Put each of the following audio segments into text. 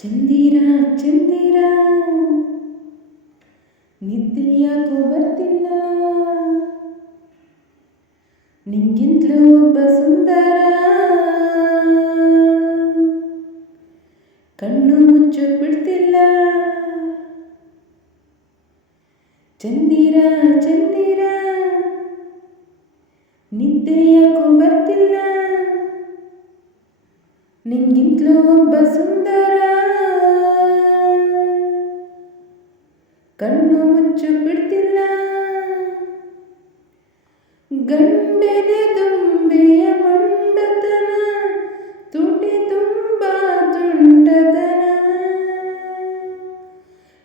ಚಂದಿರ ಚಂದಿರ ನಿದ್ದೆ ಯಾಕೋ ಬರ್ತಿಲ್ಲ, ನಿಂಗಿಂತಲೂ ಒಬ್ಬ ಸುಂದರ ಕಣ್ಣು ಮುಚ್ಚು ಬಿಡ್ತಿಲ್ಲ. ಚಂದಿರ ಚಂದಿರ ನಿದ್ದೆ ಯಾಕೋ ಬರ್ತಿಲ್ಲ, ನಿಂಗಿಂತಲೂ ಒಬ್ಬ ಸುಂದರ ಕಣ್ಣು ಮುಚ್ಚು ಬಿಡ್ತಿಲ್ಲ. ಗಂಡೆದೆ ತುಂಬೆಯ ಮಂಡತನ, ತುಟಿ ತುಂಬ ತುಂಡತನ,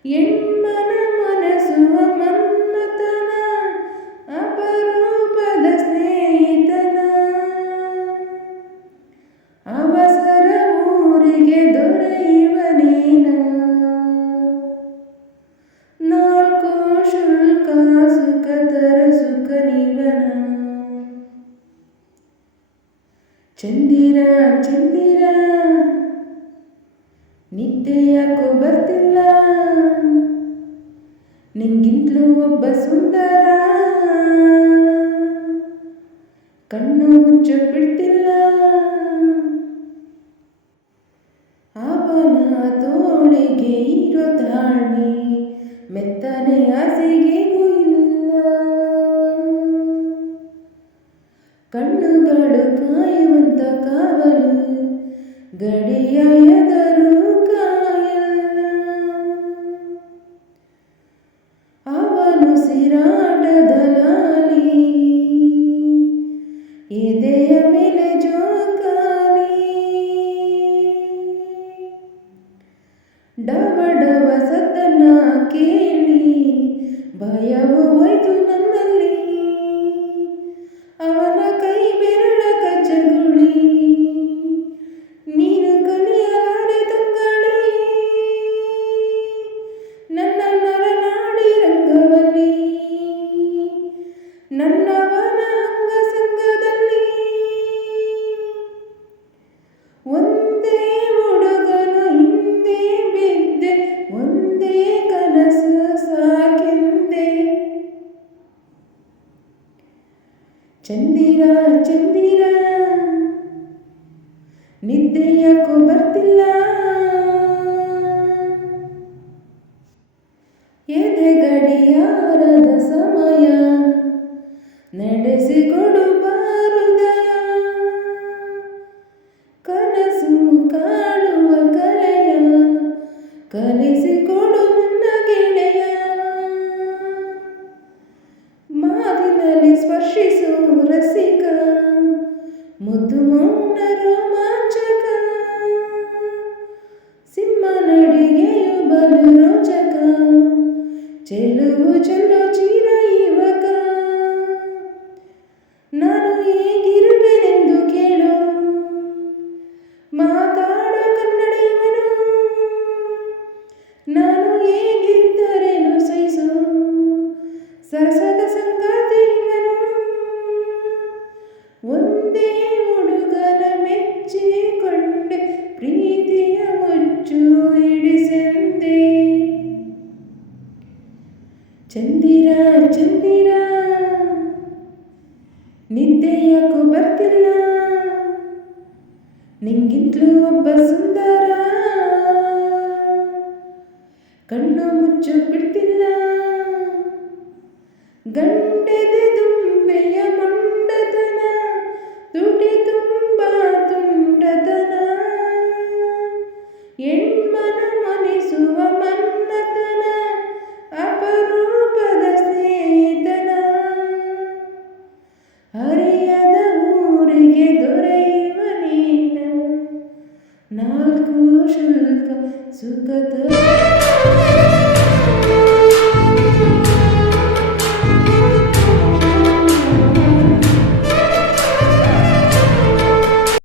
ಎಣ್ಮನ ಮನಸುವ ಮನ್ಮತನ, ಅಪರೂಪದ ಸ್ನೇಹಿತನ, ಅವಸರ ಊರಿಗೆ ದೊರೆಯುವನೇನ, ನಾಲ್ಕು ಶುಲ್ಕ ಸುಖ ತರಸುಖ ನೀವನ. ಚಂದಿರ ಚಂದಿರ ನಿದ್ದೆ ಯಾಕೋ ಬರ್ತಿಲ್ಲ, ನಿಂಗಿಂತಲೂ ಒಬ್ಬ ಸುಂದರ ಕಣ್ಣು ಮುಚ್ಚು ಬಿಡ್ತಿಲ್ಲ. ಅವನ ತೋಳಿಗೆ ಇರೋ ತಾಳ್ಮೆ ಮೆತ್ತನೆ ಹಾಸಿಗೆಗೂ ಇಲ್ಲ, ಕಣ್ಣುಗಳು ಕಾಯುವಂತ ಕಾವಲು ಗಡಿಯ ಎದರು ಕಾಯಲ್ಲ. ಅವನು ಸಿರಾಟದ ಲಾಲಿ, ಎದೆಯ ಮೇಲೆ ಜೋಕಾಲಿ, ಡವ ಡವ ಸದ್ದನ್ನ ಕೇಳಿ ಭಯವು ಹೋಯ್ತು ನನ್ನಲ್ಲಿ. ಅವನ ಕೈ ಬೆರಳ ಕಚ್ಚಗುಳಿ, ನೀನು ಕಲಿಯಲಾರೆ ತಂಗಾಳಿ, ನನ್ನ ನರನಾಡಿ ರಂಗವಲ್ಲಿ, ನನ್ನವನ ಅಂಗ ಸಂಗದಲ್ಲಿ. ಒಂದೇ ಹುಡುಗನ ಹಿಂದೆ ಬಿದ್ದೆ, ಒಂದೇ ಕನಸು ಸಾಕೆಂದೆ. ಚಂದಿರ ಚಂದಿರ ನಿದ್ದೆ ಯಾಕೋ ಬರ್ತಿಲ್ಲ, ಎದೆ ಗಡಿಯಾರದ ಸಮಯ ನಡೆಸಿಕೊಡು ಬಾರುದಯ, ಕನಸು ಕಾಡುವ ಕಲೆಯ ಕಲಿಸಿಕೊಡು ನನ್ನ ಗೆಳೆಯ. ಮಾತಿನಲ್ಲಿ ಸ್ಪರ್ಶಿಸು ರಸಿಕ, ಮುದ್ದು ಮೌನ ರೋಮಾಂಚಕ, ಸಿಂಹ ನಡಿಗೆಯು ಬಲು ರೋಚಕ, ಚೆಲುವು ಚಲೋ ಚಿರ ಯುವಕ. ನಾನು ಹೇಗಿರುವೆನೆಂದು ಕೇಳು, ಮಾತಾಡೋ ಕನ್ನಡ ಇವನು, ನಾನು ಹೇಗಿದ್ದರೇನು ಸಹಿಸು, ಸರಸದ ಸಂಗಾತಿ ಇವನು. ಒಂದೇ ಹುಡುಗನ ಮೆಚ್ಚಿಕೊಂಡೆ, ಪ್ರೀತಿಯ ಮುಚ್ಚು ಹಿಡಿಸೆಂದೆ. ಚಂದಿರ ಚಂದಿರ ನಿದ್ದೆ ಯಾಕೋ ಬರ್ತಿಲ್ಲ, ನಿಂಗಿಂತಲೂ ಒಬ್ಬ ಸುಂದರ ಕಣ್ಣು ಮುಚ್ಚು ಬಿಡ್ತಿಲ್ಲ. ಗಂಡೆದೆ ದುಂಬೆಯ ಮಂಡತನ, ತುಟಿ ತುಂಬ ತುಂಡತನ, ಎಣ್ಮನ ಮನಿಸುವ ಮನ್ಮತನ, ಅಪರೂಪದ ಸ್ನೇಹಿತನ, ಹರಿಯದ ಊರಿಗೆ ದೊರೆಯುವ ನೀನ, ನಾಲ್ಕು ಶುಲ್ಕ ಸುಖ